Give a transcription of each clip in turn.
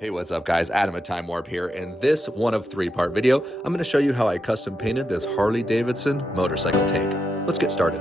Hey, what's up guys? Adam at Time Warp here. In this one of three-part video, I'm going to show you how I custom painted this Harley Davidson motorcycle tank. Let's get started.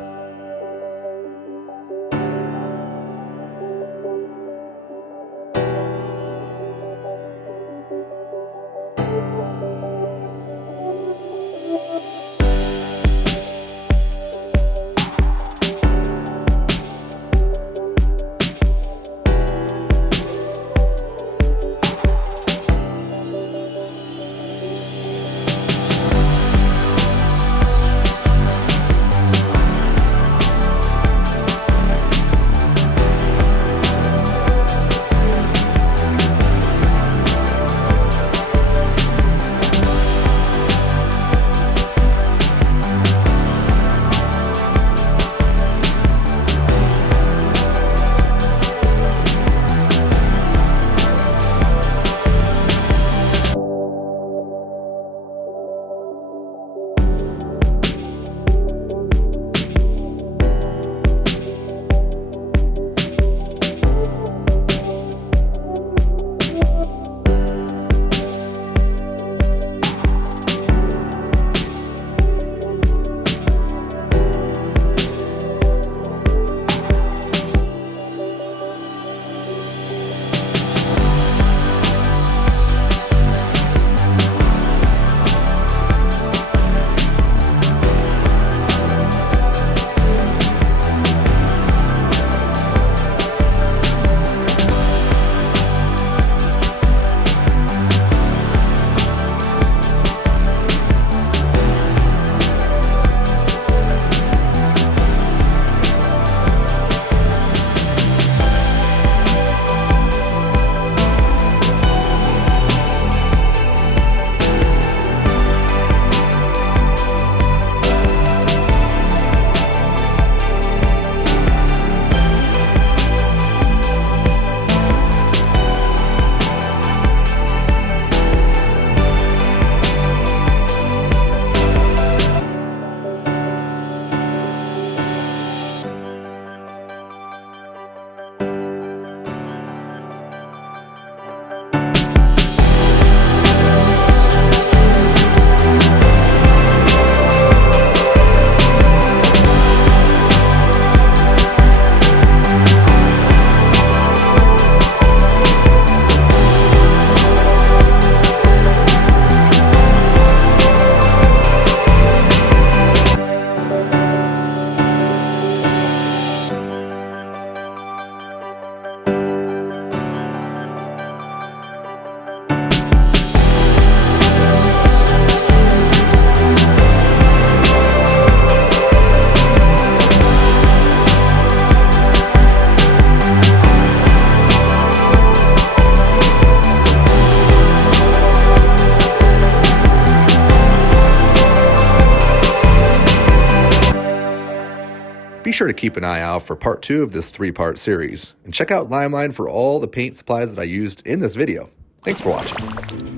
Be sure to keep an eye out for part 2 of this 3-part series, and check out Limeline for all the paint supplies that I used in this video. Thanks for watching.